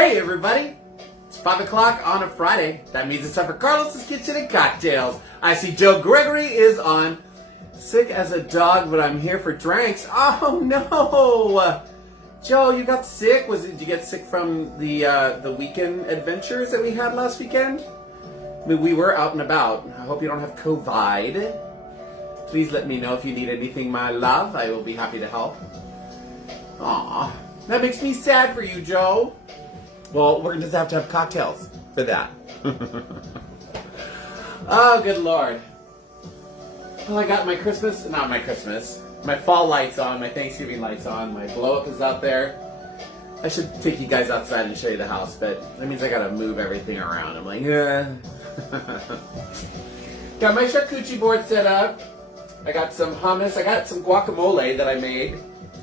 Hey everybody! It's 5 o'clock on a Friday. That means it's time for Carlos's Kitchen and Cocktails. I see Joe Gregory is on. Sick as a dog, but I'm here for drinks. Oh no! Joe, you got sick? Did you get sick from the weekend adventures that we had last weekend? I mean, we were out and about. I hope you don't have COVID. Please let me know if you need anything, my love. I will be happy to help. Aw, that makes me sad for you, Joe. Well, we're going to have cocktails for that. Oh, good Lord. Well, I got my my fall lights on, my Thanksgiving lights on, my blow-up is out there. I should take you guys outside and show you the house, but that means I got to move everything around. I'm like, yeah. Got my charcuterie board set up. I got some hummus. I got some guacamole that I made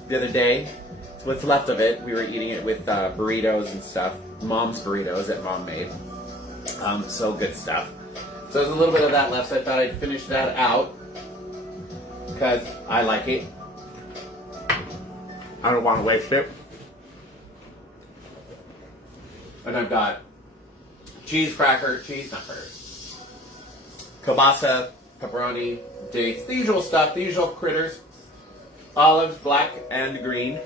the other day. It's what's left of it. We were eating it with burritos and stuff. Mom's burritos that Mom made. So good stuff. So there's a little bit of that left, so I thought I'd finish that out. Because I like it. I don't want to waste it. And I've got cheese, kielbasa, pepperoni, dates, the usual stuff, the usual critters. Olives, black and green.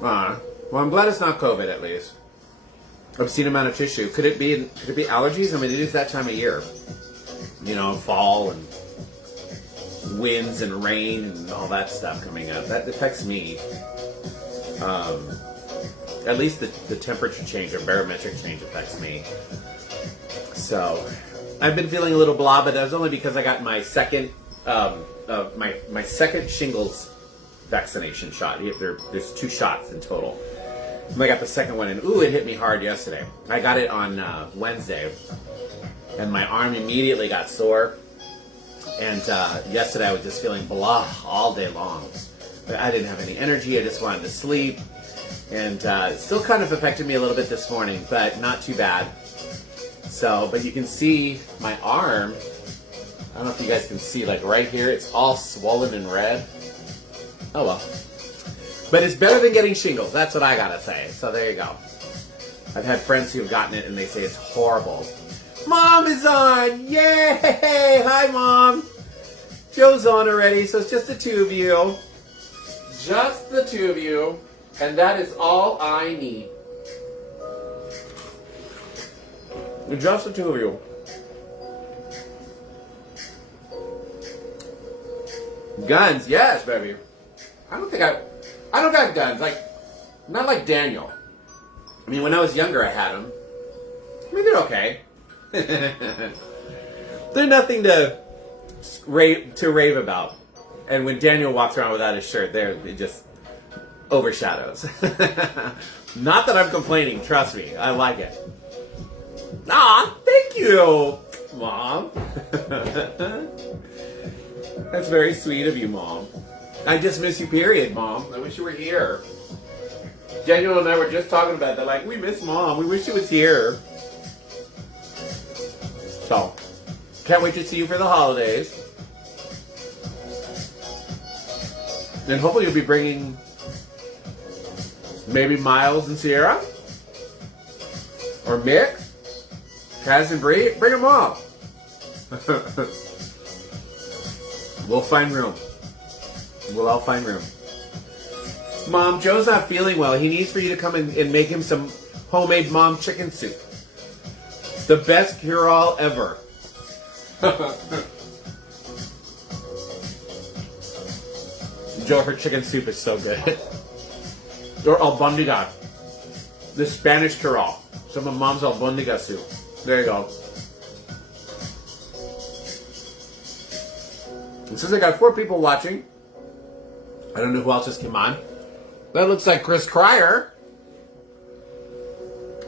Well, I'm glad it's not COVID at least. Obscene amount of tissue. Could it be allergies? I mean, it is that time of year. You know, fall and winds and rain and all that stuff coming up. That affects me. At least the temperature change or barometric change affects me. So, I've been feeling a little blah, but that was only because I got my second my second shingles vaccination shot. There's 2 shots in total. I got the second one, and it hit me hard yesterday. I got it on Wednesday, and my arm immediately got sore. And yesterday I was just feeling blah all day long. I didn't have any energy. I just wanted to sleep. And it still kind of affected me a little bit this morning, but not too bad. So, but you can see my arm. I don't know if you guys can see, like right here, it's all swollen and red. Oh well. But it's better than getting shingles, that's what I gotta say. So there you go. I've had friends who have gotten it and they say it's horrible. Mom is on! Yay! Hi, Mom! Joe's on already, so it's just the 2 of you. Just the 2 of you. And that is all I need. Just the 2 of you. Guns, yes, baby. I don't got guns. Not like Daniel. I mean, when I was younger, I had them. I mean, they're okay. They're nothing to rave about. And when Daniel walks around without his shirt, it just overshadows. Not that I'm complaining. Trust me, I like it. Ah, thank you, Mom. That's very sweet of you, Mom. I just miss you, period, Mom. I wish you were here. Daniel and I were just talking about that. Like, we miss Mom. We wish she was here. So, can't wait to see you for the holidays. And hopefully you'll be bringing maybe Miles and Sierra. Or Mick. Kaz and Bree. Bring them all. We'll find room. We'll all find room. Mom, Joe's not feeling well. He needs for you to come and make him some homemade mom chicken soup. The best cure-all ever. Joe, her chicken soup is so good. Or albondiga. The Spanish cure-all. Some of Mom's albondiga soup. There you go. And since I got 4 people watching, I don't know who else just came on. That looks like Chris Cryer.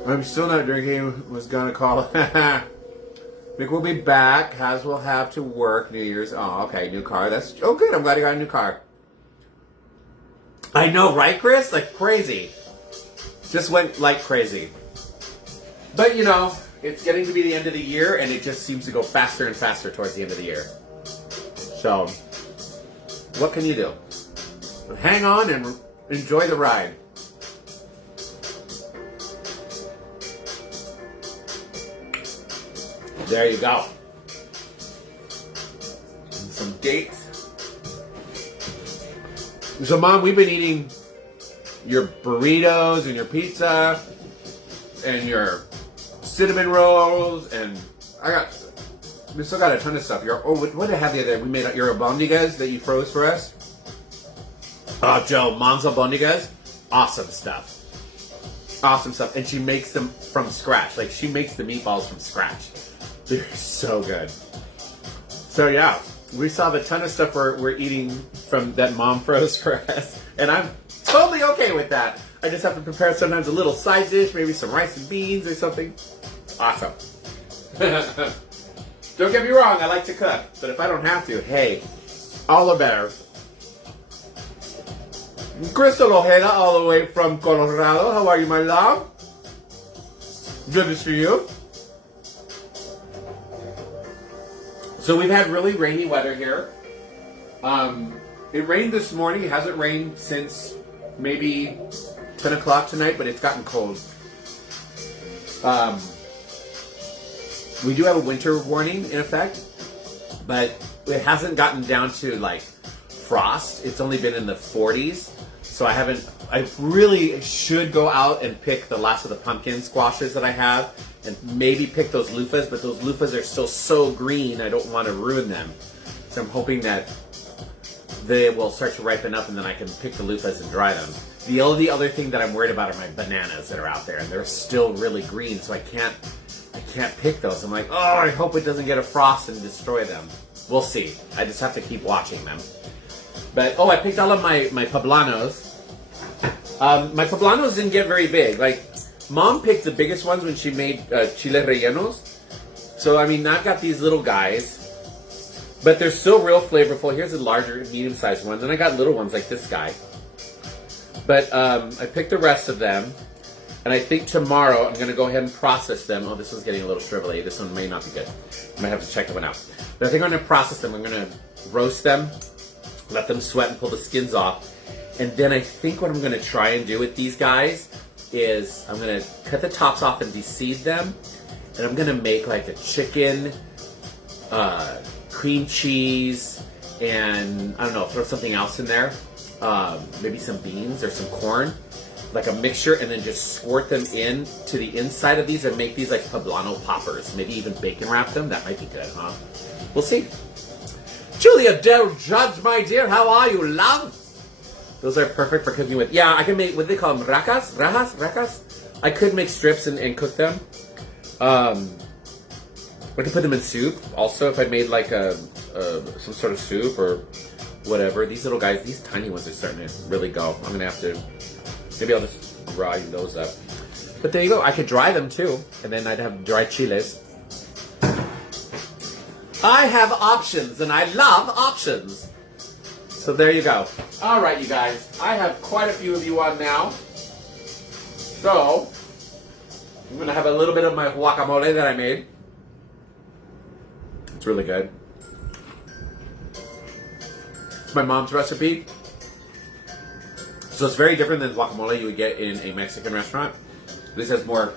I'm still not drinking. Was gonna call. Mick will be back. Haz will have to work New Year's. Oh, okay. New car. Good. I'm glad he got a new car. I know, right, Chris? Like crazy. Just went like crazy. But, you know, it's getting to be the end of the year, and it just seems to go faster and faster towards the end of the year. So, what can you do? Hang on and enjoy the ride. There you go. And some dates. So, Mom, we've been eating your burritos and your pizza and your cinnamon rolls, and we still got a ton of stuff. What did I have the other day? We made your albondigas that you froze for us. Oh, Joe, Mom's albondigas, awesome stuff. Awesome stuff. And she makes them from scratch. Like, she makes the meatballs from scratch. They're so good. So, yeah, we still have a ton of stuff we're eating from that Mom froze for us. And I'm totally okay with that. I just have to prepare sometimes a little side dish, maybe some rice and beans or something. Awesome. Don't get me wrong, I like to cook. But if I don't have to, hey, all the better. Crystal Ojeda, all the way from Colorado. How are you, my love? Good to see you. So we've had really rainy weather here. It rained this morning. It hasn't rained since maybe 10 o'clock tonight, but it's gotten cold. We do have a winter warning in effect, but it hasn't gotten down to like frost. It's only been in the 40s. So I really should go out and pick the last of the pumpkin squashes that I have and maybe pick those loofahs, but those loofahs are still so green, I don't want to ruin them. So I'm hoping that they will start to ripen up and then I can pick the loofahs and dry them. The only other thing that I'm worried about are my bananas that are out there, and they're still really green, so I can't pick those. I'm like, oh, I hope it doesn't get a frost and destroy them. We'll see. I just have to keep watching them. But, I picked all of my poblanos. My poblanos didn't get very big. Like, Mom picked the biggest ones when she made chile rellenos. So, I mean, I've got these little guys. But they're still real flavorful. Here's a larger, medium-sized one. Then I got little ones like this guy. But I picked the rest of them. And I think tomorrow I'm going to go ahead and process them. Oh, this one's getting a little shrivelly. This one may not be good. I might have to check that one out. But I think I'm going to process them. I'm going to roast them, let them sweat and pull the skins off. And then I think what I'm going to try and do with these guys is I'm going to cut the tops off and de-seed them. And I'm going to make like a chicken, cream cheese, and I don't know, throw something else in there. Maybe some beans or some corn. Like a mixture, and then just squirt them in to the inside of these and make these like poblano poppers. Maybe even bacon wrap them. That might be good, huh? We'll see. Julia Del Judge, my dear, how are you, love? Those are perfect for cooking with. Yeah, I can make, what do they call them? Racas? I could make strips and cook them. I could put them in soup. Also, if I made like some sort of soup or whatever. These little guys, these tiny ones are starting to really go. I'm going to have to, maybe I'll just grind those up. But there you go. I could dry them too. And then I'd have dried chiles. I have options, and I love options. So there you go. All right, you guys. I have quite a few of you on now. So, I'm going to have a little bit of my guacamole that I made. It's really good. It's my mom's recipe. So it's very different than guacamole you would get in a Mexican restaurant. This has more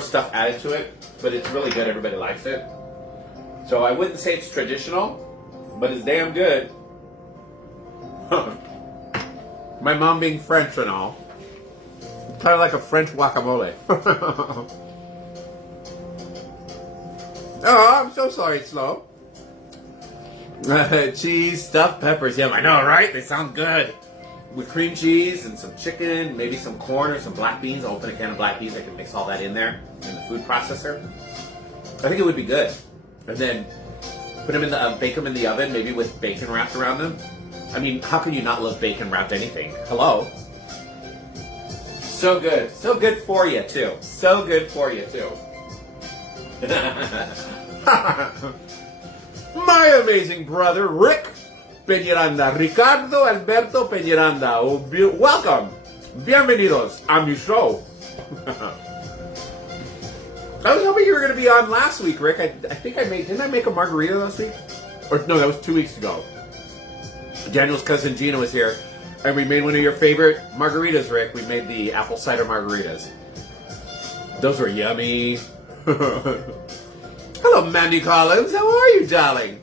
stuff added to it, but it's really good. Everybody likes it. So I wouldn't say it's traditional, but it's damn good. My mom being French and all. Kind of like a French guacamole. Oh, I'm so sorry, it's slow. Cheese, stuffed peppers. Yeah, I know, right? They sound good. With cream cheese and some chicken, maybe some corn or some black beans. I'll open a can of black beans. I can mix all that in there in the food processor. I think it would be good. And then put them in the bake them in the oven, maybe with bacon wrapped around them. I mean, how can you not love bacon wrapped anything? Hello. So good. So good for you, too. So good for you, too. My amazing brother, Rick Peñaranda. Ricardo Alberto Peñaranda. Welcome. Bienvenidos a mi show. I was hoping you were going to be on last week, Rick. I think didn't I make a margarita last week? Or no, that was 2 weeks ago. Daniel's cousin Gina was here, and we made one of your favorite margaritas, Rick. We made the apple cider margaritas. Those were yummy. Hello, Mandy Collins. How are you, darling?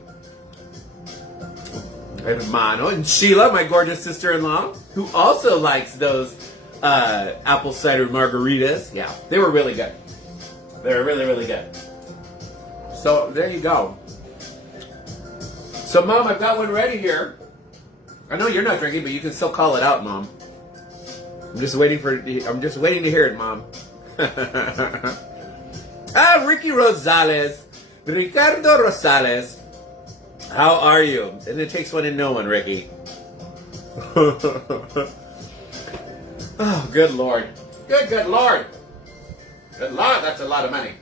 Hermano and Sheila, my gorgeous sister-in-law, who also likes those apple cider margaritas. Yeah, they were really good. They were really, really good. So there you go. So, Mom, I've got one ready here. I know you're not drinking, but you can still call it out, Mom. I'm just waiting to hear it, Mom. Ricky Rosales, Ricardo Rosales. How are you? And it takes one to know one, Ricky. Oh, good Lord. Good Lord. Good Lord, that's a lot of money.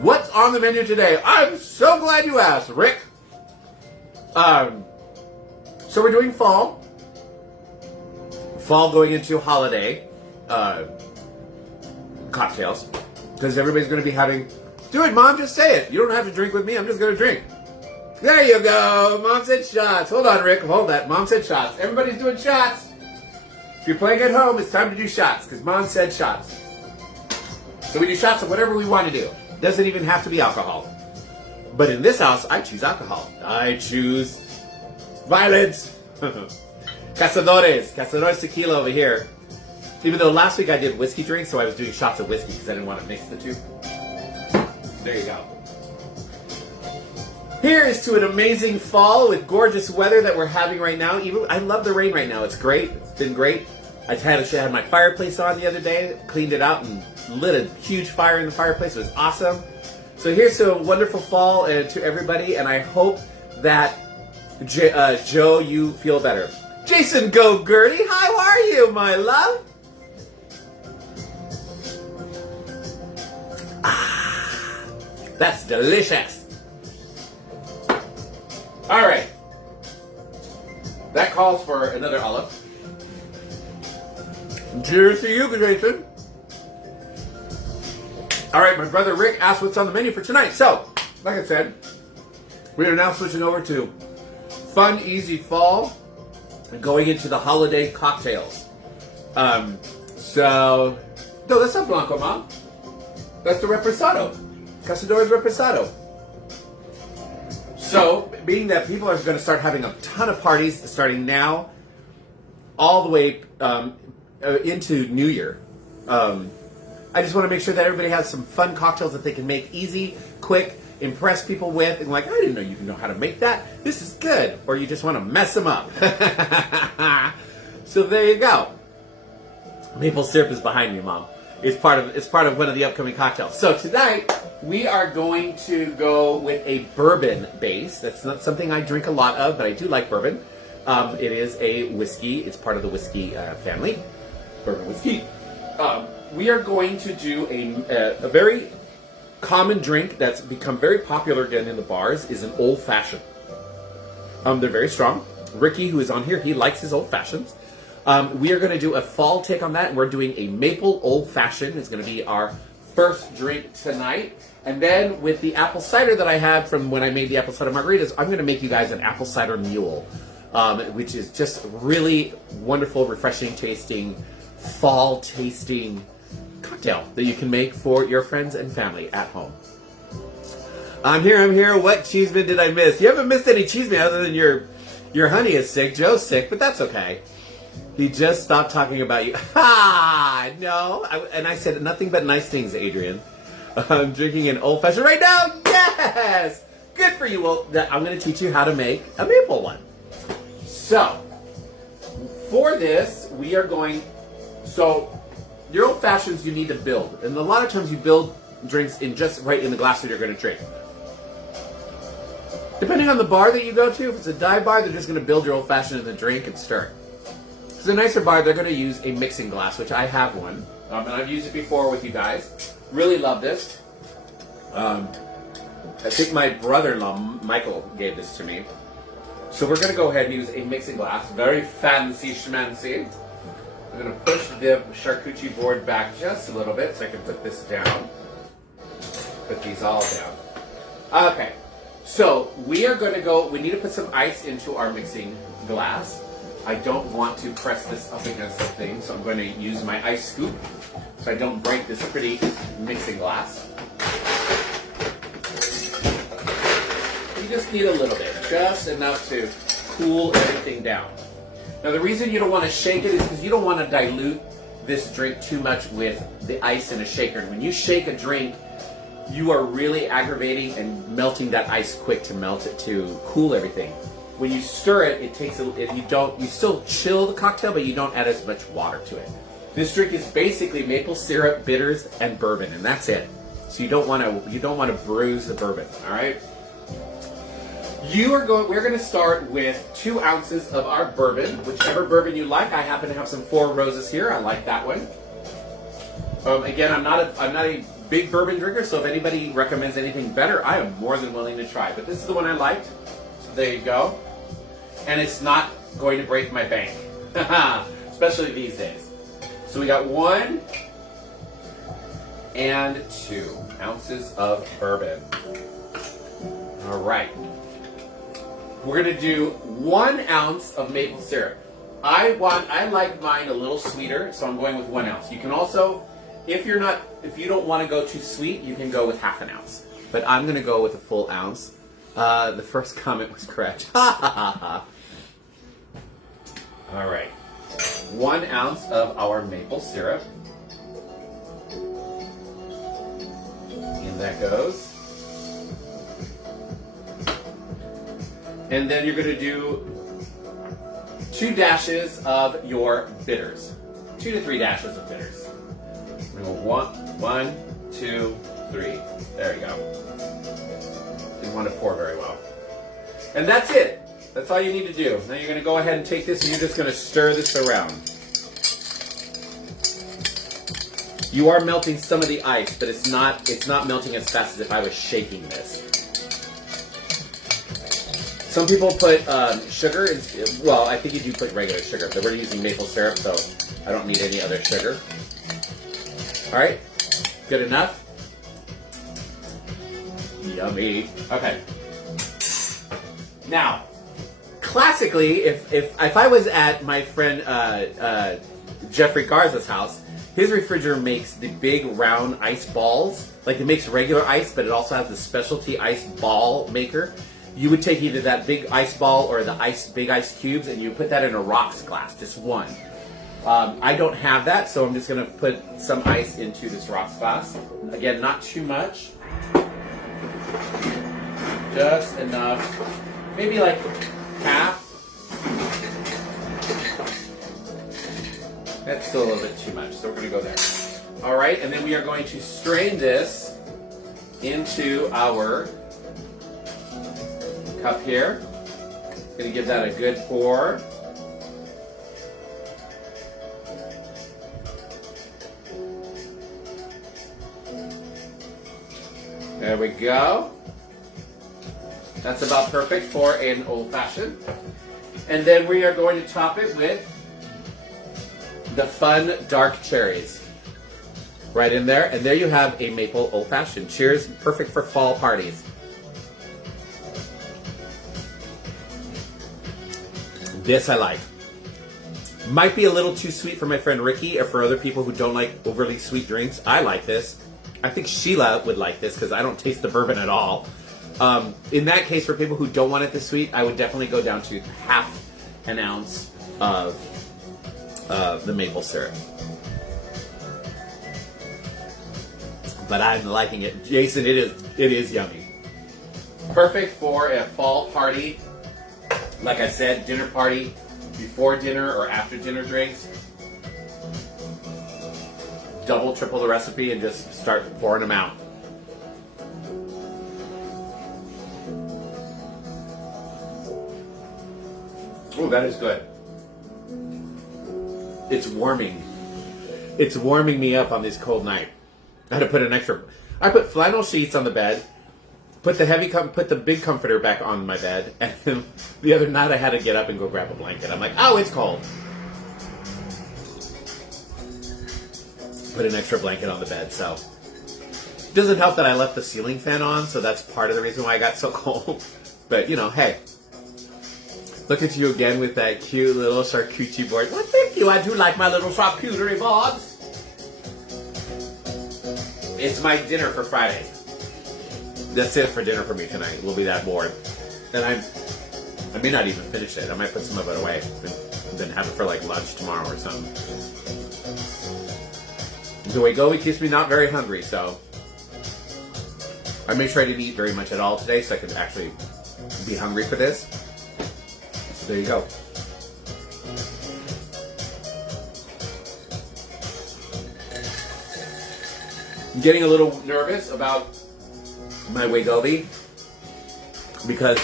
What's on the menu today? I'm so glad you asked, Rick. So we're doing fall. Fall going into holiday cocktails. Because everybody's going to be having... Do it, Mom, just say it. You don't have to drink with me. I'm just going to drink. There you go. Mom said shots. Hold on, Rick. Hold that. Mom said shots. Everybody's doing shots. If you're playing at home, it's time to do shots because Mom said shots. So we do shots of whatever we want to do. Doesn't even have to be alcohol. But in this house, I choose alcohol. I choose violence. Cazadores tequila over here. Even though last week I did whiskey drinks, so I was doing shots of whiskey because I didn't want to mix the two. There you go. Here's to an amazing fall with gorgeous weather that we're having right now. I love the rain right now. It's great. It's been great. I had my fireplace on the other day, cleaned it out, and lit a huge fire in the fireplace. It was awesome. So here's to a wonderful fall to everybody, and I hope that, Joe, you feel better. Jason Go Gertie, how are you, my love? That's delicious. All right. That calls for another olive. Cheers to you, Jason. All right, my brother Rick asked what's on the menu for tonight. So, like I said, we are now switching over to fun, easy fall and going into the holiday cocktails. No, that's not Blanco, Mom. That's the Reposado. Cazadores Reposado. So, being that people are going to start having a ton of parties starting now, all the way into New Year, I just want to make sure that everybody has some fun cocktails that they can make easy, quick, impress people with, and like, I didn't know you know how to make that. This is good. Or you just want to mess them up. So there you go. Maple syrup is behind me, Mom. It's part of one of the upcoming cocktails. So tonight we are going to go with a bourbon base. That's not something I drink a lot of, but I do like bourbon. It is a whiskey. It's part of the whiskey family. Bourbon whiskey. We are going to do a very common drink that's become very popular again in the bars is an old fashioned. They're very strong. Ricky, who is on here, he likes his old fashions. We are going to do a fall take on that, and we're doing a maple old fashioned. It's going to be our first drink tonight. And then with the apple cider that I had from when I made the apple cider margaritas, I'm going to make you guys an apple cider mule, which is just really wonderful, refreshing tasting, fall tasting cocktail that you can make for your friends and family at home. I'm here. What cheeseman did I miss? You haven't missed any cheeseman other than your honey is sick. Joe's sick, but that's okay. He just stopped talking about you. Ha! No. And I said nothing but nice things, Adrian. I'm drinking an old-fashioned right now. Yes! Good for you. Well, I'm going to teach you how to make a maple one. So, for this, we are going... So, your old-fashions you need to build. And a lot of times you build drinks in just right in the glass that you're going to drink. Depending on the bar that you go to, if it's a dive bar, they're just going to build your old-fashioned in the drink and stir it. If it's a nicer bar, they're going to use a mixing glass, which I have one. And I've used it before with you guys. Really love this. I think my brother-in-law, Michael, gave this to me. So we're going to go ahead and use a mixing glass. Very fancy schmancy. I'm going to push the charcuterie board back just a little bit so I can put this down. Put these all down. Okay. So we are going to go, we need to put some ice into our mixing glass. I don't want to press this up against the thing, so I'm going to use my ice scoop so I don't break this pretty mixing glass. You just need a little bit, just enough to cool everything down. Now the reason you don't want to shake it is because you don't want to dilute this drink too much with the ice in a shaker. And when you shake a drink, you are really aggravating and melting that ice quick to melt it, to cool everything. When you stir it, you still chill the cocktail, but you don't add as much water to it. This drink is basically maple syrup, bitters, and bourbon, and that's it. So you don't want to bruise the bourbon. All right. We're going to start with 2 ounces of our bourbon, whichever bourbon you like. I happen to have some Four Roses here. I like that one. Again, I'm not a big bourbon drinker, so if anybody recommends anything better, I am more than willing to try. But this is the one I liked. So there you go. And it's not going to break my bank, especially these days. So we got 1 and 2 ounces of bourbon. All right. We're going to do 1 ounce of maple syrup. I like mine a little sweeter, so I'm going with 1 ounce. You can also, if you don't want to go too sweet, you can go with half an ounce. But I'm going to go with a full ounce. The first comment was correct. All right. 1 ounce of our maple syrup. In that goes. And then you're going to do 2 dashes of your bitters. 2 to 3 dashes of bitters. We're going to go 1, 2, 3. There you go. Didn't want to pour very well. And that's it. That's all you need to do. Now you're going to go ahead and take this and you're just going to stir this around. You are melting some of the ice, but it's not melting as fast as if I was shaking this. Some people put sugar. Well, I think you do put regular sugar, but we're using maple syrup, so I don't need any other sugar. All right, good enough. Yummy. Okay. Now, classically, if I was at my friend Jeffrey Garza's house, his refrigerator makes the big round ice balls. Like it makes regular ice, but it also has the specialty ice ball maker. You would take either that big ice ball or the big ice cubes, and you put that in a rocks glass, just one. I don't have that, so I'm just going to put some ice into this rocks glass. Again, not too much. Just enough. Maybe like half. That's still a little bit too much, so we're going to go there. All right, and then we are going to strain this into our cup here. Going to give that a good pour. There we go. That's about perfect for an old-fashioned. And then we are going to top it with the fun dark cherries. Right in there. And there you have a maple old-fashioned. Cheers. Perfect for fall parties. This I like. Might be a little too sweet for my friend Ricky or for other people who don't like overly sweet drinks. I like this. I think Sheila would like this because I don't taste the bourbon at all. In that case, for people who don't want it this sweet, I would definitely go down to half an ounce of the maple syrup. But I'm liking it. Jason, it is yummy. Perfect for a fall party. Like I said, dinner party, before dinner or after dinner drinks. Double, triple the recipe and just start pouring them out. Oh, that is good. It's warming. It's warming me up on this cold night. I had to put I put flannel sheets on the bed, put the big comforter back on my bed, and then the other night I had to get up and go grab a blanket. I'm like, oh, it's cold. Put an extra blanket on the bed, so. It doesn't help that I left the ceiling fan on, so that's part of the reason why I got so cold. But, you know, hey. Look at you again with that cute little charcuterie board. Well, thank you. I do like my little charcuterie boards. It's my dinner for Fridays. That's it for dinner for me tonight. We'll be that bored. And I may not even finish it. I might put some of it away and then have it for like lunch tomorrow or something. The way Gobi keeps me not very hungry, so I made sure I didn't eat very much at all today so I could actually be hungry for this. So there you go. I'm getting a little nervous about my Wegovy because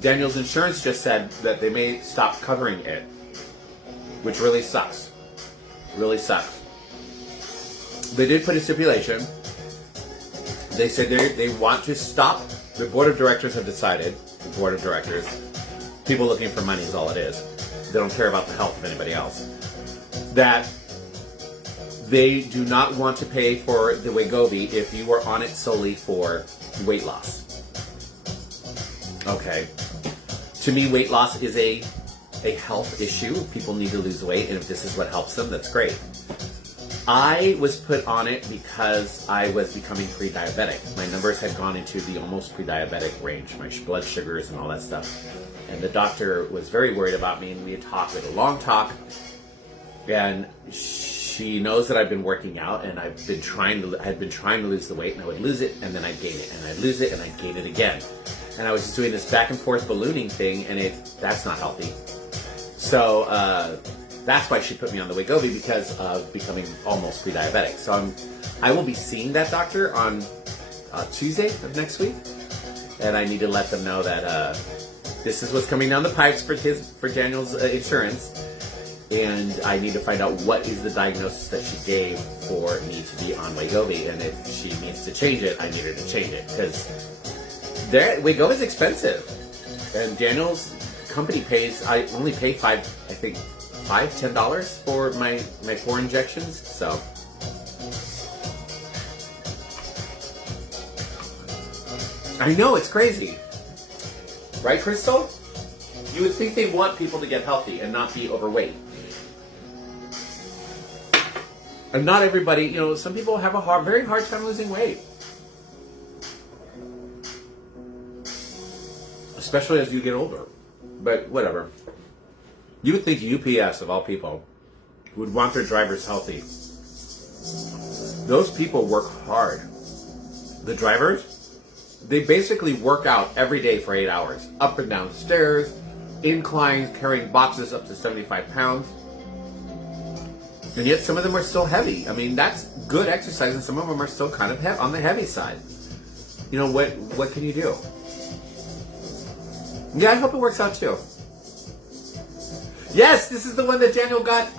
Daniel's insurance just said that they may stop covering it, which really sucks. Really sucks. They did put a stipulation. They said they want to stop. The board of directors have decided, the board of directors, people looking for money is all it is. They don't care about the health of anybody else. That they do not want to pay for the Wegovy if you are on it solely for weight loss. Okay. To me, weight loss is a health issue. People need to lose weight, and if this is what helps them, that's great. I was put on it because I was becoming pre-diabetic. My numbers had gone into the almost pre-diabetic range, my blood sugars and all that stuff. And the doctor was very worried about me, and we had a long talk, and she knows that I've been working out, and I'd been trying to lose the weight, and I would lose it, and then I'd gain it, and I'd lose it, and I'd gain it again. And I was just doing this back and forth ballooning thing, and that's not healthy. So that's why she put me on the Wegovy, because of becoming almost pre-diabetic. So I will be seeing that doctor on Tuesday of next week, and I need to let them know that this is what's coming down the pipes for Daniel's insurance. And I need to find out what is the diagnosis that she gave for me to be on Wegovy, and if she needs to change it, I need her to change it, because Wegovy is expensive, and Daniel's company pays. I only pay $10 for my 4 injections. So I know it's crazy, right, Crystal? You would think they want people to get healthy and not be overweight. And not everybody, some people have a very hard time losing weight. Especially as you get older. But whatever. You would think UPS, of all people, would want their drivers healthy. Those people work hard. The drivers, they basically work out every day for 8 hours. Up and down stairs, inclines, carrying boxes up to 75 pounds. And yet some of them are still heavy. I mean, that's good exercise, and some of them are still kind of on the heavy side. What can you do? Yeah, I hope it works out too. Yes, this is the one that Daniel got,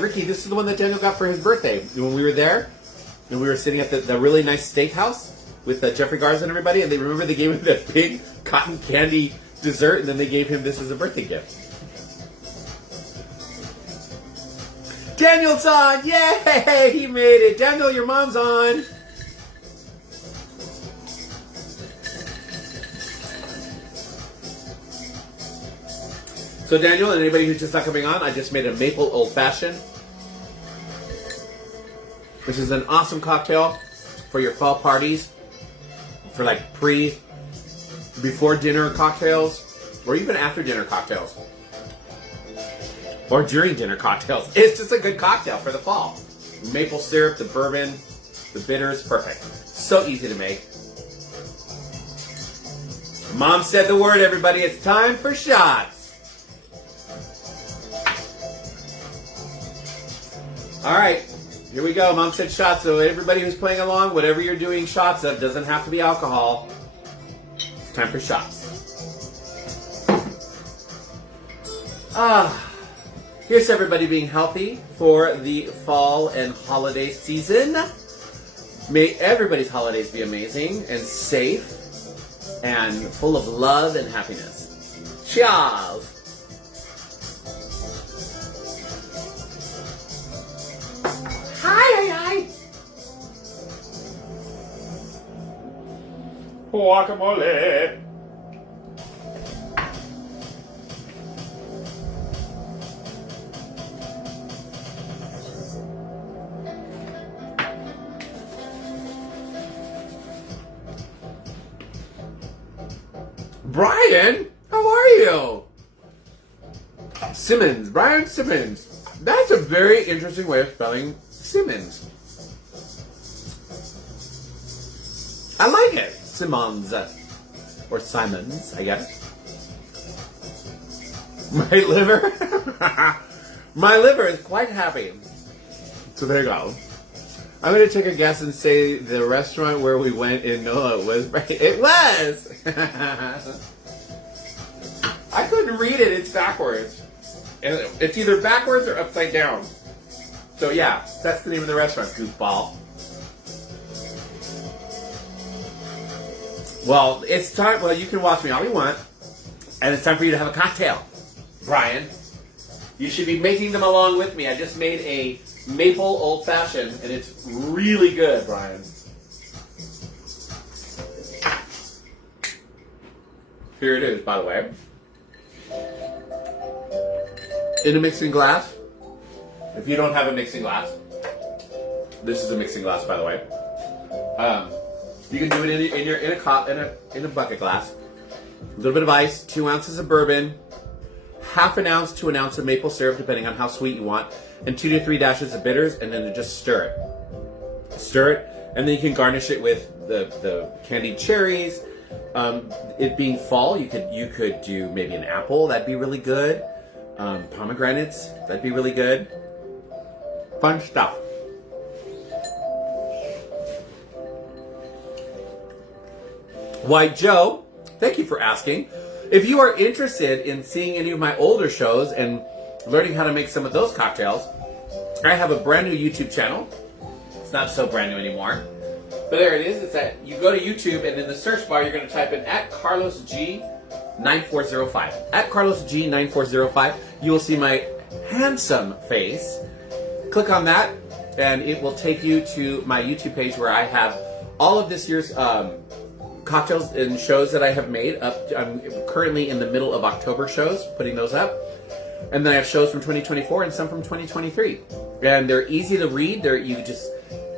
Ricky, this is the one that Daniel got for his birthday. When we were there, and we were sitting at the really nice steakhouse with Jeffrey Garza and everybody, and they gave him that big cotton candy dessert, and then they gave him this as a birthday gift. Daniel's on! Yay! He made it! Daniel, your mom's on! So Daniel, and anybody who's just not coming on, I just made a maple old fashioned. Which is an awesome cocktail for your fall parties. For like before dinner cocktails. Or even after dinner cocktails. Or during dinner cocktails. It's just a good cocktail for the fall. Maple syrup, the bourbon, the bitters, perfect. So easy to make. Mom said the word, everybody. It's time for shots. All right, here we go. Mom said shots. So everybody who's playing along, whatever you're doing shots of, doesn't have to be alcohol. It's time for shots. Here's everybody being healthy for the fall and holiday season. May everybody's holidays be amazing and safe and full of love and happiness. Cheers! Hi. Guacamole. Brian, how are you? Simmons, Brian Simmons. That's a very interesting way of spelling Simmons. I like it. Simmons. Or Simons, I guess. My liver? My liver is quite happy. So there you go. I'm going to take a guess and say the restaurant where we went in NOLA was right. It was! I couldn't read it. It's backwards. It's either backwards or upside down. So yeah, that's the name of the restaurant, goofball. Well, it's time. Well, you can watch me all you want. And it's time for you to have a cocktail, Brian. You should be making them along with me. I just made a maple old fashioned, and it's really good, Brian. Here it is, by the way. In a mixing glass. If you don't have a mixing glass, this is a mixing glass, by the way. You can do it in a bucket glass. A little bit of ice, 2 ounces of bourbon, half an ounce to an ounce of maple syrup, depending on how sweet you want, and 2 to 3 dashes of bitters, and then just stir it. Stir it, and then you can garnish it with the candied cherries. It being fall, you could do maybe an apple. That'd be really good. Pomegranates. That'd be really good. Fun stuff. Why, Joe, thank you for asking. If you are interested in seeing any of my older shows and learning how to make some of those cocktails, I have a brand new YouTube channel. It's not so brand new anymore. But there it is. It's that you go to YouTube, and in the search bar, you're going to type in @CarlosG9405. @CarlosG9405. You will see my handsome face. Click on that, and it will take you to my YouTube page where I have all of this year's cocktails and shows that I have made up. I'm currently in the middle of October shows, putting those up. And then I have shows from 2024 and some from 2023. And they're easy to read.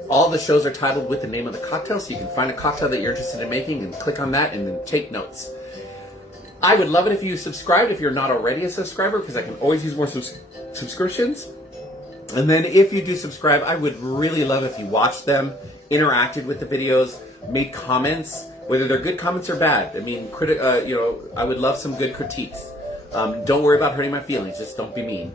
All the shows are titled with the name of the cocktail, so you can find a cocktail that you're interested in making and click on that and then take notes. I would love it if you subscribed if you're not already a subscriber, because I can always use more subscriptions. And then if you do subscribe, I would really love if you watched them, interacted with the videos, made comments, whether they're good comments or bad. I mean, I would love some good critiques. Don't worry about hurting my feelings. Just don't be mean.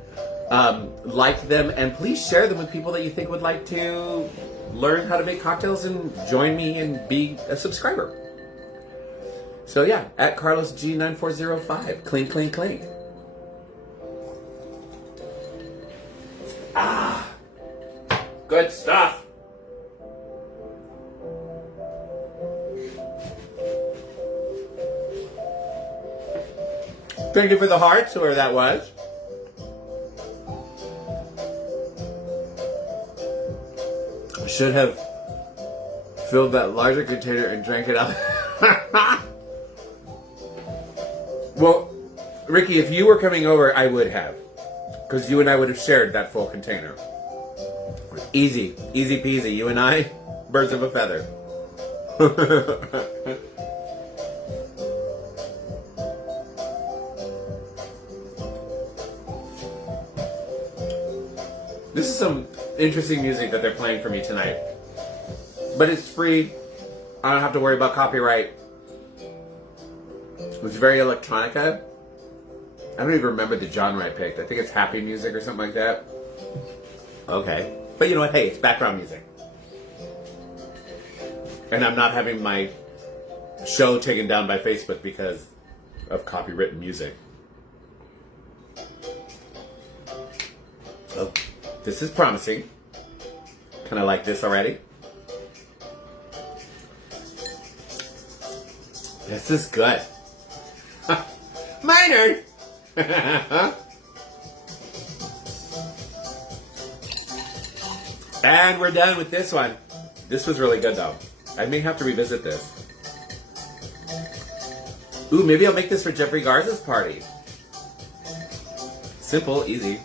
Like them, and please share them with people that you think would like to learn how to make cocktails and join me and be a subscriber. So yeah, @CarlosG9405. Clink, clink, clink. Ah, good stuff. Thank you for the hearts, whoever that was. I should have filled that larger container and drank it out. Well, Ricky, if you were coming over, I would have. Because you and I would have shared that full container. Easy. Easy peasy. You and I, birds of a feather. This is some interesting music that they're playing for me tonight. But it's free. I don't have to worry about copyright. It's very electronica. I don't even remember the genre I picked. I think it's happy music or something like that. Okay. But you know what? Hey, it's background music. And I'm not having my show taken down by Facebook because of copywritten music. Oh, this is promising. Kind of like this already. This is good. Minor! And we're done with this one. This was really good though. I may have to revisit this. Ooh, maybe I'll make this for Jeffrey Garza's party. Simple, easy.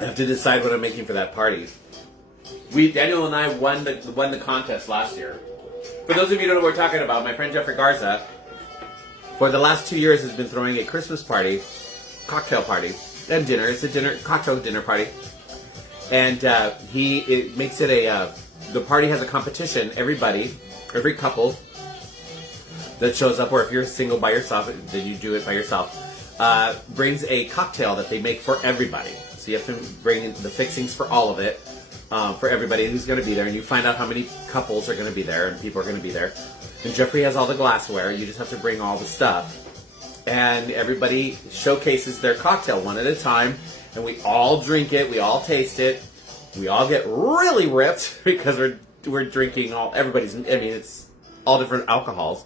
I have to decide what I'm making for that party. Daniel and I won the contest last year. For those of you who don't know what we're talking about, my friend Jeffrey Garza, for the last 2 years, has been throwing a Christmas party, cocktail party, and dinner. It's a cocktail dinner party. And he makes it the party has a competition. Every couple that shows up, or if you're single by yourself, then you do it by yourself, brings a cocktail that they make for everybody. So you have to bring in the fixings for all of it, for everybody who's going to be there. And you find out how many couples are going to be there and people are going to be there. And Jeffrey has all the glassware. You just have to bring all the stuff. And everybody showcases their cocktail one at a time. And we all drink it. We all taste it. We all get really ripped because we're drinking it's all different alcohols.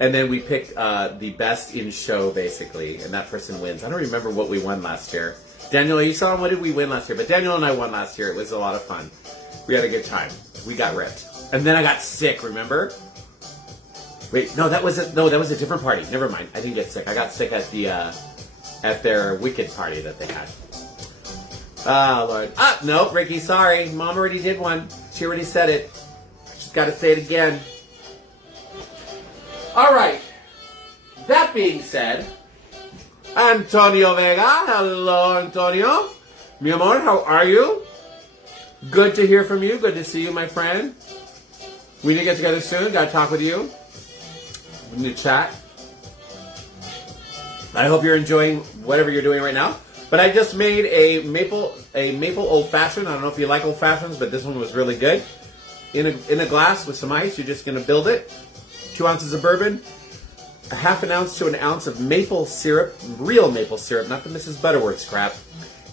And then we pick the best in show, basically. And that person wins. I don't remember what we won last year. Daniel, you saw what did we win last year? But Daniel and I won last year. It was a lot of fun. We had a good time. We got ripped. And then I got sick, remember? Wait, no, that was a different party. Never mind. I didn't get sick. I got sick at their wicked party that they had. Oh, Lord. No, Ricky, sorry. Mom already did one. She already said it. She's got to say it again. All right. That being said, Antonio Vega. Hello, Antonio. Mi amor, how are you? Good to hear from you. Good to see you, my friend. We need to get together soon. Got to talk with you. We need to chat. I hope you're enjoying whatever you're doing right now. But I just made a maple old fashioned. I don't know if you like old fashions, but this one was really good. In a glass with some ice, you're just going to build it. 2 ounces of bourbon, a half an ounce to an ounce of maple syrup, real maple syrup, not the Mrs. Butterworth's crap,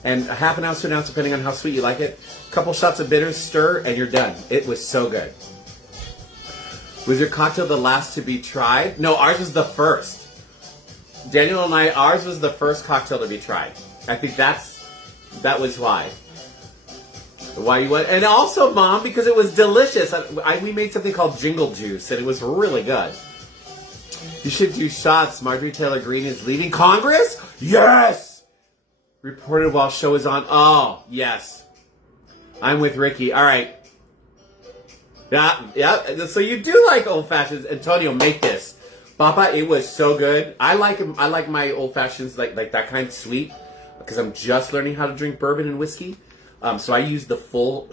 and a half an ounce to an ounce, depending on how sweet you like it. A couple shots of bitters, stir, and you're done. It was so good. Was your cocktail the last to be tried? No, ours was the first. Daniel and I, ours was the first cocktail to be tried. I think that was why. Why you went, and also, Mom, because it was delicious. We made something called Jingle Juice, and it was really good. You should do shots. Marjorie Taylor Greene is leaving Congress? Yes! Reported while show is on. Oh, yes. I'm with Ricky. All right. Yeah. So you do like old fashions. Antonio, make this. Papa, it was so good. I like my old fashions like that kind of sweet, because I'm just learning how to drink bourbon and whiskey. So I use the full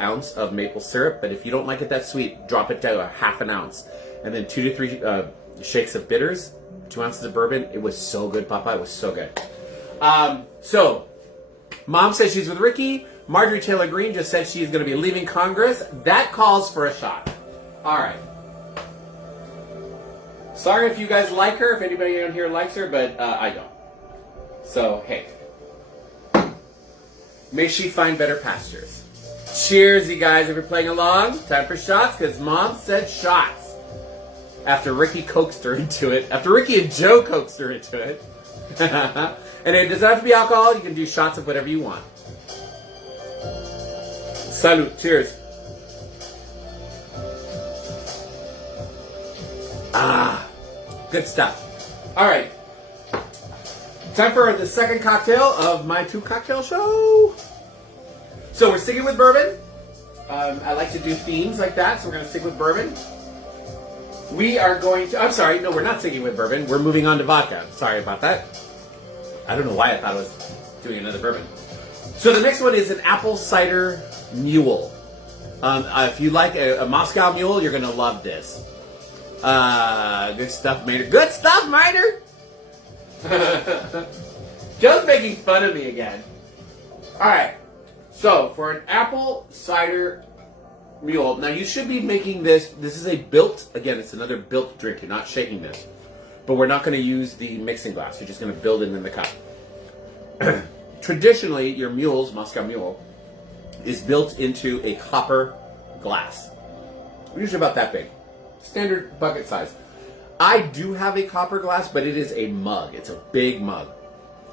ounce of maple syrup. But if you don't like it that sweet, drop it down to a half an ounce. And then 2 to 3 shakes of bitters, 2 ounces of bourbon. It was so good, Papa. It was so good. So, Mom says she's with Ricky. Marjorie Taylor Greene just said she's going to be leaving Congress. That calls for a shot. All right. Sorry if you guys like her, if anybody around here likes her, but I don't. So, hey. May she find better pastures. Cheers, you guys, if you're playing along. Time for shots, because Mom said shots. After Ricky coaxed her into it. After Ricky and Joe coaxed her into it. And it doesn't have to be alcohol. You can do shots of whatever you want. Salud. Cheers. Good stuff. All right. Time for the second cocktail of my 2-cocktail show. So we're sticking with bourbon. I like to do themes like that, so we're going to stick with bourbon. We are going to... I'm sorry, no, we're not sticking with bourbon. We're moving on to vodka. Sorry about that. I don't know why I thought I was doing another bourbon. So the next one is an apple cider mule. If you like a Moscow mule, you're going to love this. Good stuff, Mater. Good stuff, Mater! Joe's making fun of me again. Alright, so for an apple cider mule, now you should be making this. This is a built, again, it's another built drink. You're not shaking this. But we're not going to use the mixing glass. You're just going to build it in the cup. Traditionally, your mules, Moscow Mule, is built into a copper glass. Usually about that big. Standard bucket size. I do have a copper glass, but it is a mug. It's a big mug.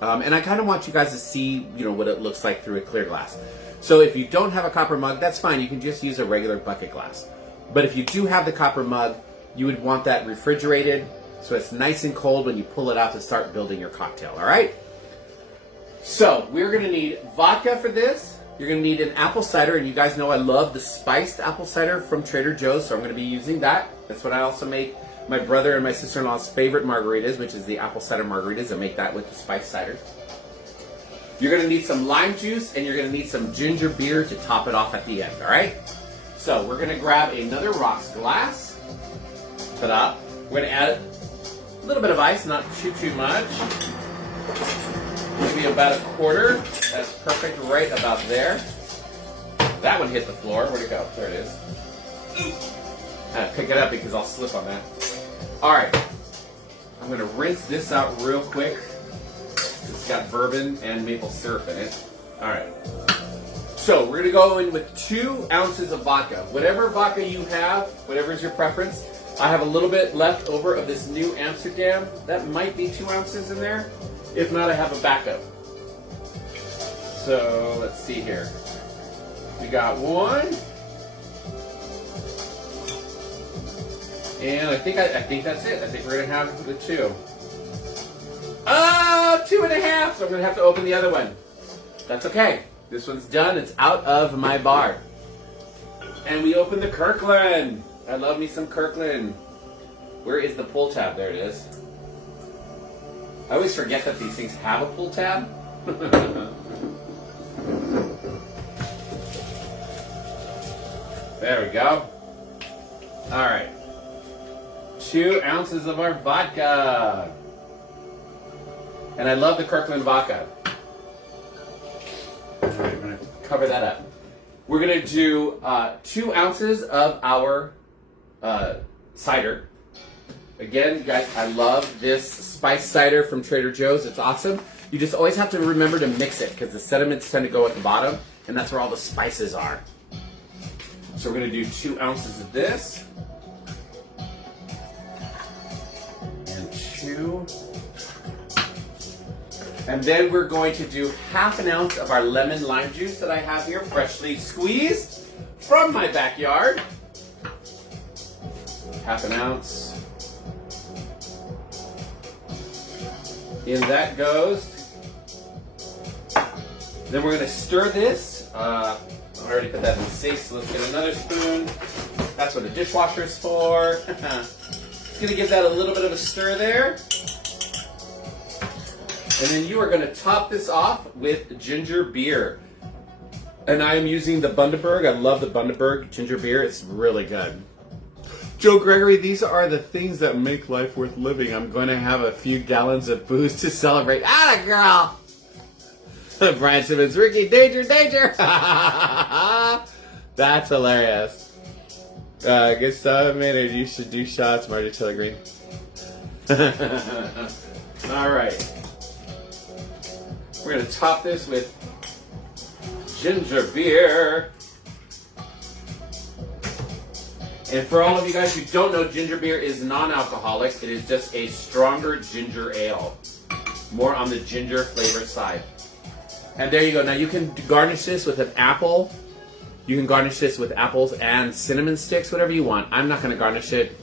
And I kind of want you guys to see, what it looks like through a clear glass. So if you don't have a copper mug, that's fine. You can just use a regular bucket glass. But if you do have the copper mug, you would want that refrigerated so it's nice and cold when you pull it out to start building your cocktail, all right? So we're going to need vodka for this. You're going to need an apple cider, and you guys know I love the spiced apple cider from Trader Joe's, so I'm going to be using that. That's what I also make my brother and my sister-in-law's favorite margaritas, which is the apple cider margaritas. I make that with the spiced cider. You're going to need some lime juice, and you're going to need some ginger beer to top it off at the end, all right? So we're going to grab another rocks glass. Ta-da. We're going to add a little bit of ice, not too much. Maybe about a quarter. That's perfect, right about there. That one hit the floor. Where'd it go? There it is. I had to pick it up because I'll slip on that. All right. I'm going to rinse this out real quick. It's got bourbon and maple syrup in it. All right. So we're going to go in with 2 ounces of vodka. Whatever vodka you have, whatever is your preference. I have a little bit left over of this New Amsterdam. That might be 2 ounces in there. If not, I have a backup. So let's see here. We got 1. And I think that's it. I think we're gonna have the 2. 2.5. So I'm gonna have to open the other one. That's okay. This one's done. It's out of my bar. And we open the Kirkland. I love me some Kirkland. Where is the pull tab? There it is. I always forget that these things have a pull tab. There we go. All right. 2 ounces of our vodka. And I love the Kirkland vodka. All right, I'm going to cover that up. We're going to do 2 ounces of our cider. Again, you guys, I love this spiced cider from Trader Joe's. It's awesome. You just always have to remember to mix it because the sediments tend to go at the bottom, and that's where all the spices are. So we're going to do 2 ounces of this. And 2. And then we're going to do 1/2 ounce of our lemon lime juice that I have here, freshly squeezed from my backyard. 1/2 ounce. In that goes. Then we're going to stir this. I already put that in the sink, so let's get another spoon. That's what the dishwasher is for. Just going to give that a little bit of a stir there. And then you are going to top this off with ginger beer. And I am using the Bundaberg. I love the Bundaberg ginger beer. It's really good. Joe Gregory, these are the things that make life worth living. I'm going to have a few gallons of booze to celebrate. Atta girl! Brian Simmons, Ricky, danger, danger! That's hilarious. Good stuff, man. You should do shots, Marty Taylor Green. All right. We're going to top this with ginger beer. And for all of you guys who don't know, ginger beer is non-alcoholic. It is just a stronger ginger ale. More on the ginger flavor side. And there you go. Now you can garnish this with an apple. You can garnish this with apples and cinnamon sticks, whatever you want. I'm not going to garnish it.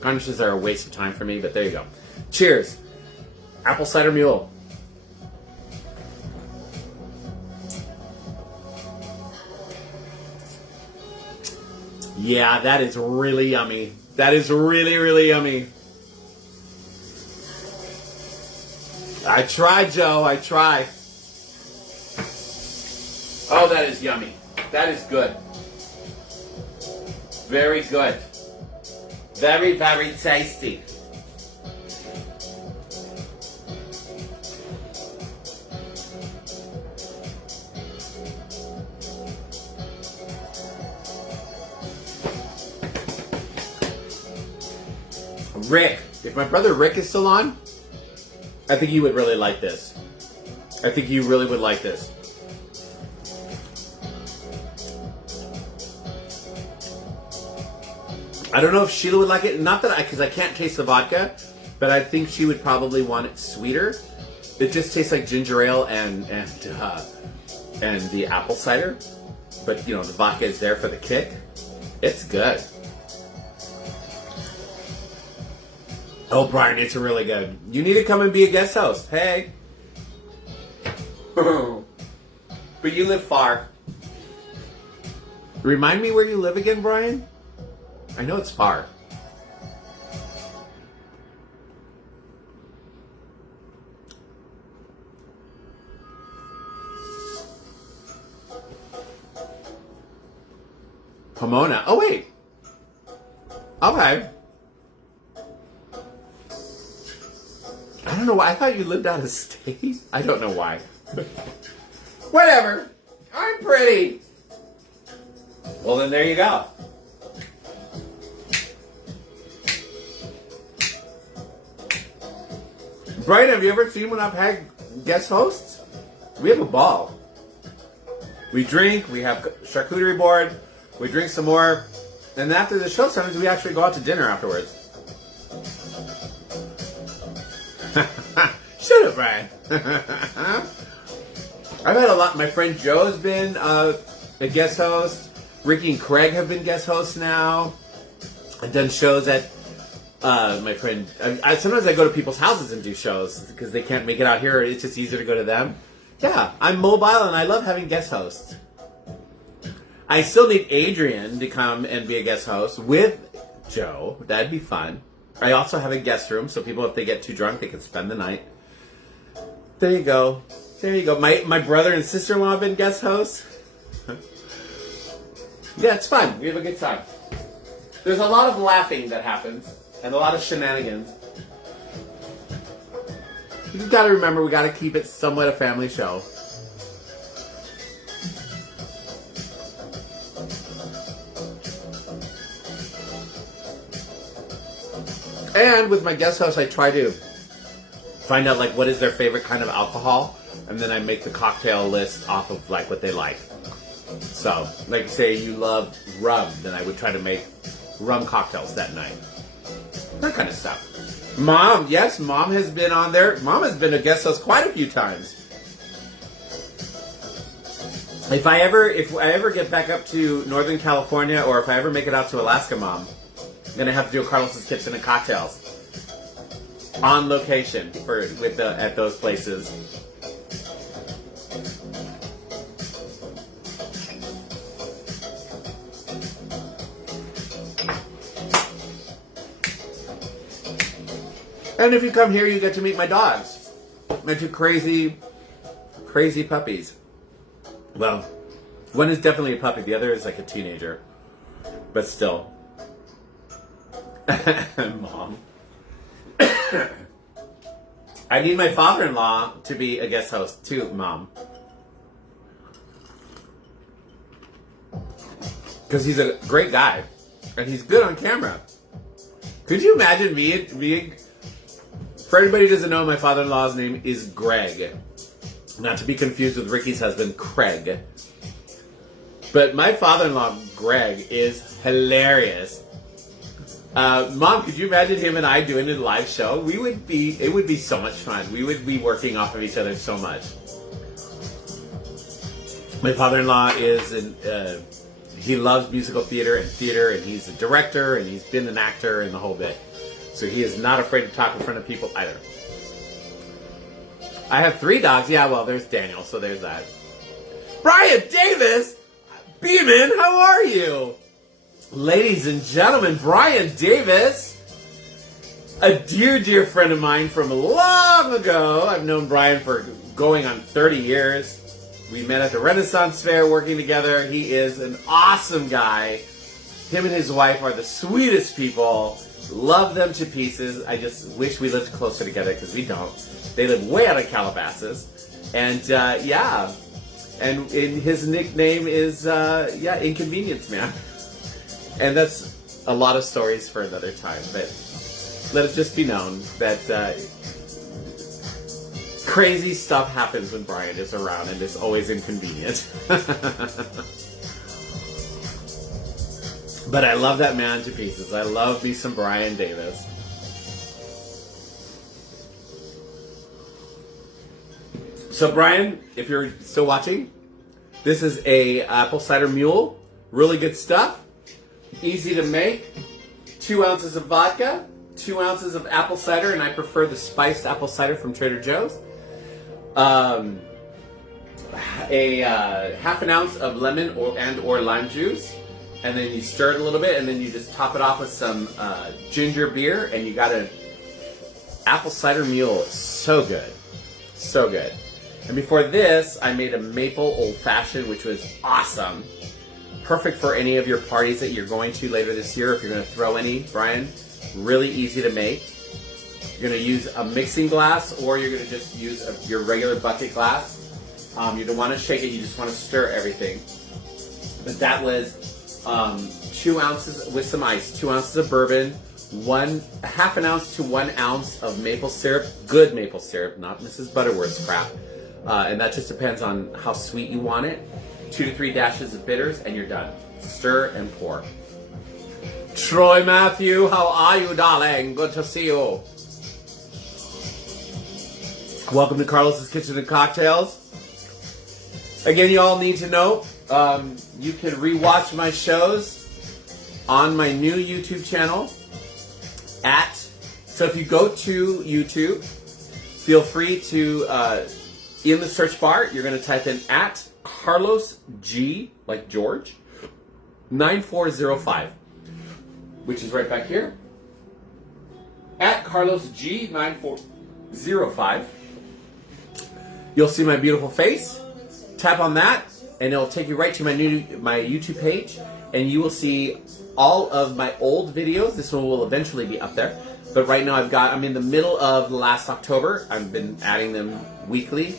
Garnishes are a waste of time for me, but there you go. Cheers. Apple Cider Mule. Yeah, that is really yummy. That is really, really yummy. I tried, Joe. I tried. Oh, that is yummy. That is good. Very good. Very, very tasty. Rick, if my brother Rick is still on, I think you would really like this. I think you really would like this. I don't know if Sheila would like it. Not that because I can't taste the vodka, but I think she would probably want it sweeter. It just tastes like ginger ale and the apple cider. But you know, the vodka is there for the kick. It's good. Oh, Brian, it's really good. You need to come and be a guest host. Hey. But you live far. Remind me where you live again, Brian? I know it's far. Pomona. Oh, wait. Okay. I don't know why. I thought you lived out of state. I don't know why. Whatever. I'm pretty. Well, then there you go. Brian, have you ever seen when I've had guest hosts? We have a ball. We drink, we have charcuterie board, we drink some more, and after the show, sometimes we actually go out to dinner afterwards. Shut up, Brian. I've had a lot. My friend Joe's been a guest host. Ricky and Craig have been guest hosts now. I've done shows at my friend. Sometimes I go to people's houses and do shows because they can't make it out here. It's just easier to go to them. Yeah, I'm mobile and I love having guest hosts. I still need Adrian to come and be a guest host with Joe. That'd be fun. I also have a guest room, so people, if they get too drunk, they can spend the night. There you go. There you go. My brother and sister-in-law have been guest hosts. Yeah, it's fun. We have a good time. There's a lot of laughing that happens, and a lot of shenanigans. You just gotta remember, we gotta keep it somewhat a family show. And with my guest house, I try to find out, like, what is their favorite kind of alcohol, and then I make the cocktail list off of, like, what they like. So, like, say you love rum, then I would try to make rum cocktails that night. That kind of stuff. Mom, yes, Mom has been on there. Mom has been a guest host quite a few times. If I ever get back up to Northern California, or if I ever make it out to Alaska, Mom, I'm gonna have to do a Carlos's Kitchen and Cocktails on location at those places. And if you come here, you get to meet my dogs. My two crazy puppies. Well, one is definitely a puppy. The other is like a teenager. But still. Mom. I need my father-in-law to be a guest host too, Mom. Because he's a great guy. And he's good on camera. Could you imagine me... For anybody who doesn't know, my father-in-law's name is Greg. Not to be confused with Ricky's husband, Craig. But my father-in-law, Greg, is hilarious. Mom, could you imagine him and I doing a live show? It would be so much fun. We would be working off of each other so much. My father-in-law he loves musical theater, and he's a director, and he's been an actor and the whole bit. So he is not afraid to talk in front of people either. I have 3 dogs. Yeah, well, there's Daniel, so there's that. Brian Davis! Beeman, how are you? Ladies and gentlemen, Brian Davis. A dear friend of mine from long ago. I've known Brian for going on 30 years. We met at the Renaissance Fair working together. He is an awesome guy. Him and his wife are the sweetest people. Love them to pieces. I just wish we lived closer together because we don't. They live way out of Calabasas. And yeah. And his nickname is Inconvenience Man. And that's a lot of stories for another time. But let it just be known that crazy stuff happens when Brian is around, and it's always inconvenient. But I love that man to pieces. I love me some Brian Davis. So Brian, if you're still watching, this is a apple cider mule. Really good stuff. Easy to make. 2 ounces of vodka, 2 ounces of apple cider, and I prefer the spiced apple cider from Trader Joe's. A half an ounce of lemon or lime juice. and then you stir it a little bit, and then you just top it off with some ginger beer, and you got an apple cider mule. So good. So good. And before this, I made a maple old fashioned, which was awesome. Perfect for any of your parties that you're going to later this year, if you're going to throw any, Brian. Really easy to make. You're going to use a mixing glass, or you're going to just use your regular bucket glass. You don't want to shake it, you just want to stir everything. But that was 2 ounces with some ice, 2 ounces of bourbon, half an ounce to 1 ounce of maple syrup, good maple syrup, not Mrs. Butterworth's crap. And that just depends on how sweet you want it. 2 to 3 dashes of bitters, and you're done. Stir and pour. Troy Matthew, how are you, darling? Good to see you. Welcome to Carlos's Kitchen and Cocktails. Again, you all need to know, you can rewatch my shows on my new YouTube channel so if you go to YouTube, feel free to, in the search bar, you're going to type in at Carlos G, like George, 9405, which is right back here. At Carlos G, 9405. You'll see my beautiful face. Tap on that, and it'll take you right to my YouTube page, and you will see all of my old videos. This one will eventually be up there, but right now I'm in the middle of last October. I've been adding them weekly.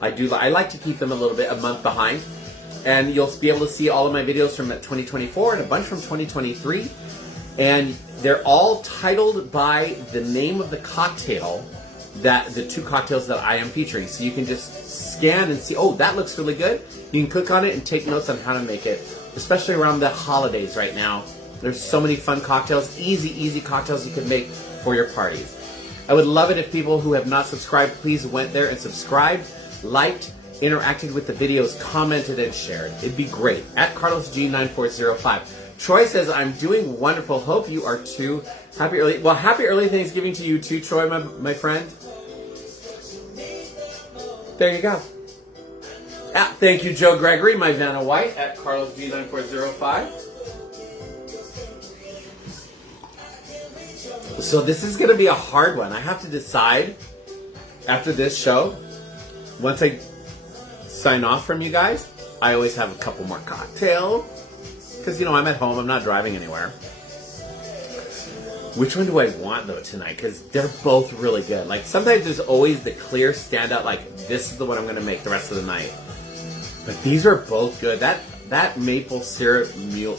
I like to keep them a little bit, a month behind, and you'll be able to see all of my videos from 2024 and a bunch from 2023, and they're all titled by the name of the cocktail, the 2 cocktails that I am featuring. So you can just scan and see, oh, that looks really good. You can click on it and take notes on how to make it, especially around the holidays right now. There's so many fun cocktails, easy cocktails you can make for your parties. I would love it if people who have not subscribed, please went there and subscribed, liked, interacted with the videos, commented, and shared. It'd be great. At Carlos G9405. Troy says, I'm doing wonderful. Hope you are too. Happy early Thanksgiving to you too, Troy, my friend. There you go. Thank you, Joe Gregory, my Vanna White, at Carlos G9405. So this is going to be a hard one. I have to decide after this show. Once I sign off from you guys, I always have a couple more cocktails. Because, I'm at home. I'm not driving anywhere. Which one do I want, though, tonight? Because they're both really good. Like, sometimes there's always the clear standout, like, this is the one I'm going to make the rest of the night. But these are both good. That maple syrup mule,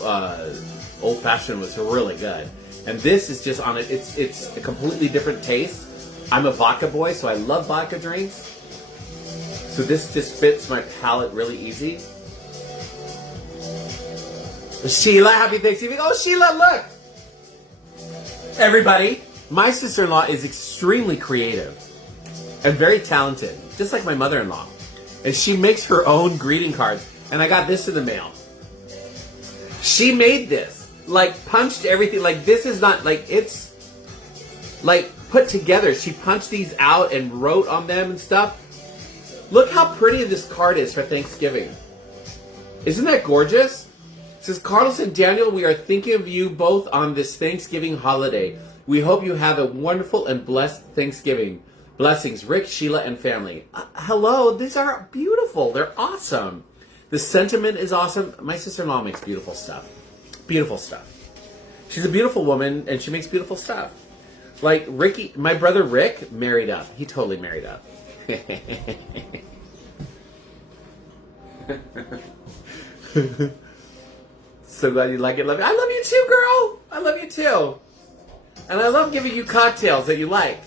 old-fashioned was really good. And this is just on it. It's a completely different taste. I'm a vodka boy, so I love vodka drinks. So this just fits my palate really easy. Sheila, happy Thanksgiving. Oh, Sheila, look! Everybody, my sister-in-law is extremely creative and very talented, just like my mother-in-law. And she makes her own greeting cards. And I got this in the mail. She made this. Like, punched everything. Like, this is not, like, it's, like, put together. She punched these out and wrote on them and stuff. Look how pretty this card is for Thanksgiving. Isn't that gorgeous? It says, Carlos and Daniel, we are thinking of you both on this Thanksgiving holiday. We hope you have a wonderful and blessed Thanksgiving. Blessings, Rick, Sheila, and family. Hello, these are beautiful. They're awesome. The sentiment is awesome. My sister-in-law makes beautiful stuff. Beautiful stuff. She's a beautiful woman, and she makes beautiful stuff. Like Ricky, my brother Rick, married up. He totally married up. So glad you like it. Love you. I love you too, girl. I love you too. And I love giving you cocktails that you like.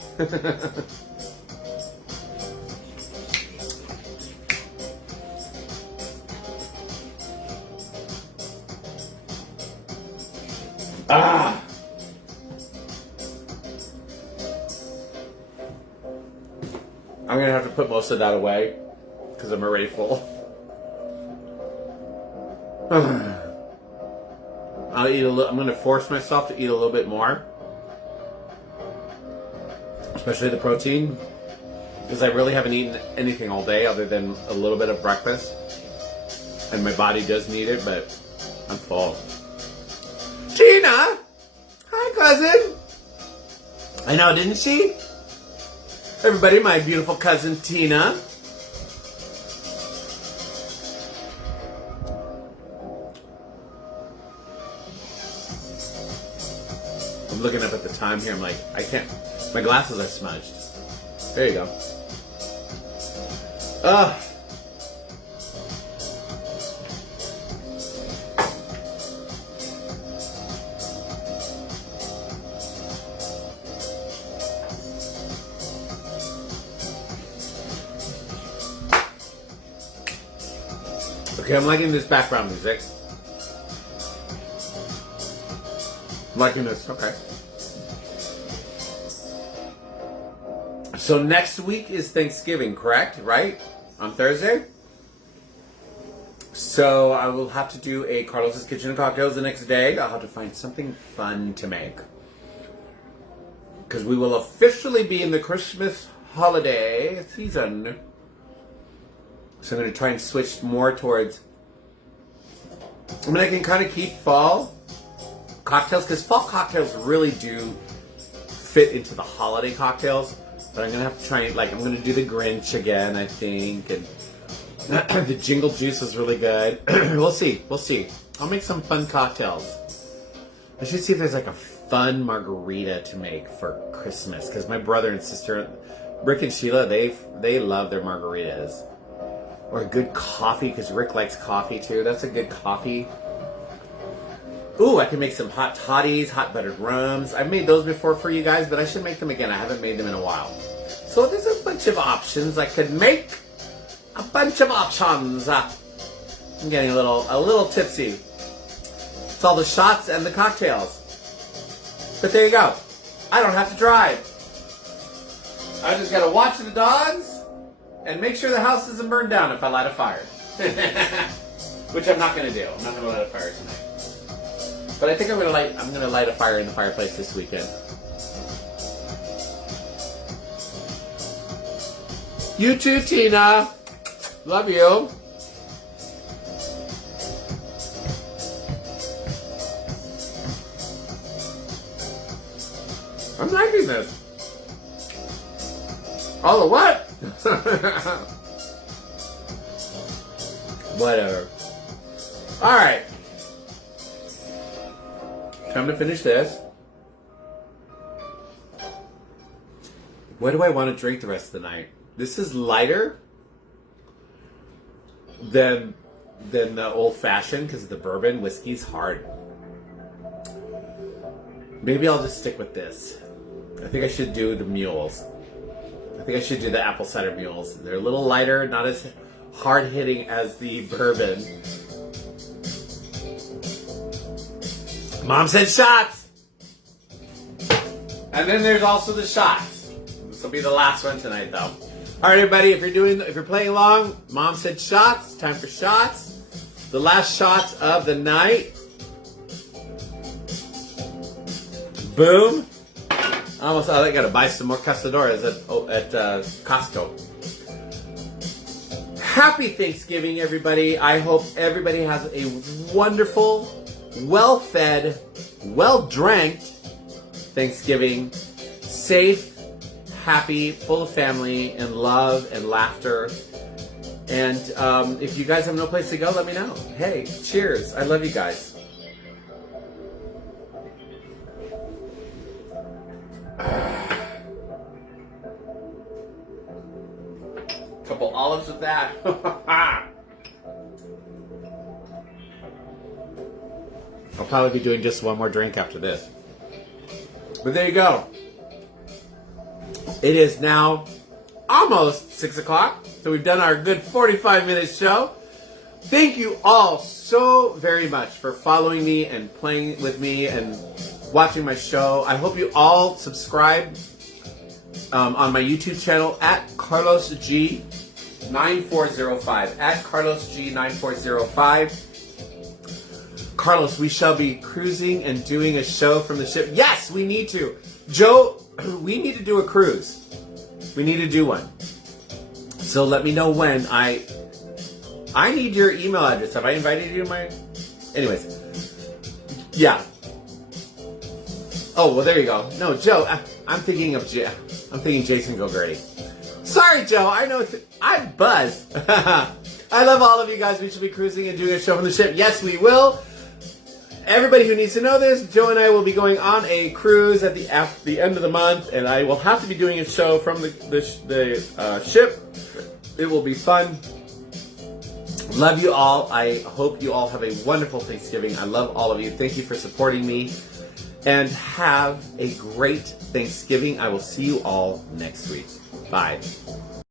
Ah! I'm gonna have to put most of that away because I'm already full. I'll eat a little. I'm gonna force myself to eat a little bit more, especially the protein, because I really haven't eaten anything all day other than a little bit of breakfast, and my body does need it, but I'm full. Tina! Hi, cousin! I know, didn't she? Everybody, my beautiful cousin Tina. I'm looking up at the time here. I'm like, I can't. My glasses are smudged. There you go. Ugh. Okay, I'm liking this background music. I'm liking this, okay. So next week is Thanksgiving, correct? Right? On Thursday? So I will have to do a Carlos's Kitchen and Cocktails the next day. I'll have to find something fun to make. Because we will officially be in the Christmas holiday season. So I'm going to try and switch more towards... I mean, I can kind of keep fall cocktails, because fall cocktails really do fit into the holiday cocktails. But I'm going to have to try and, like, I'm going to do the Grinch again, I think. And the Jingle Juice was really good. We'll see. We'll see. I'll make some fun cocktails. I should see if there's, like, a fun margarita to make for Christmas. Because my brother and sister, Rick and Sheila, they love their margaritas. Or a good coffee, because Rick likes coffee too. That's a good coffee. Ooh, I can make some hot toddies, hot buttered rums. I've made those before for you guys, but I should make them again. I haven't made them in a while. So there's a bunch of options I could make. A bunch of options. I'm getting a little tipsy. It's all the shots and the cocktails. But there you go. I don't have to drive. I just gotta watch the dogs. And make sure the house doesn't burn down if I light a fire. Which I'm not going to do. I'm not going to light a fire tonight. But I think I'm going to light a fire in the fireplace this weekend. You too, Tina. Love you. I'm liking this. All the what? Whatever. Alright. Time to finish this. What do I want to drink the rest of the night? This is lighter than the old fashioned because the bourbon whiskey's hard. Maybe I'll just stick with this. I think I should do the mules. I think I should do the apple cider mules. They're a little lighter, not as hard hitting as the bourbon. Mom said shots! And then there's also the shots. This will be the last one tonight though. Alright everybody, if you're playing along, Mom said shots, time for shots. The last shots of the night. Boom. I gotta buy some more Casadoras at Costco. Happy Thanksgiving, everybody. I hope everybody has a wonderful, well-fed, well-dranked Thanksgiving. Safe, happy, full of family and love and laughter. And if you guys have no place to go, let me know. Hey, cheers. I love you guys. Couple olives with that. I'll probably be doing just one more drink after this. But there you go. It is now almost 6 o'clock. So we've done our good 45-minute show. Thank you all so very much for following me and playing with me and watching my show. I hope you all subscribe on my YouTube channel at Carlos G9405. At Carlos G9405. Carlos, we shall be cruising and doing a show from the ship. Yes, we need to. Joe, we need to do a cruise. We need to do one. So let me know when. I need your email address. Have I invited you to my... Anyways. Yeah. Oh, well, there you go. No, Joe, I'm thinking of I'm thinking Jason Gilgrady. Sorry, Joe. I know I'm buzzed. I love all of you guys. We should be cruising and doing a show from the ship. Yes, we will. Everybody who needs to know this, Joe and I will be going on a cruise at the end of the month, and I will have to be doing a show from the ship. It will be fun. Love you all. I hope you all have a wonderful Thanksgiving. I love all of you. Thank you for supporting me. And have a great Thanksgiving. I will see you all next week. Bye.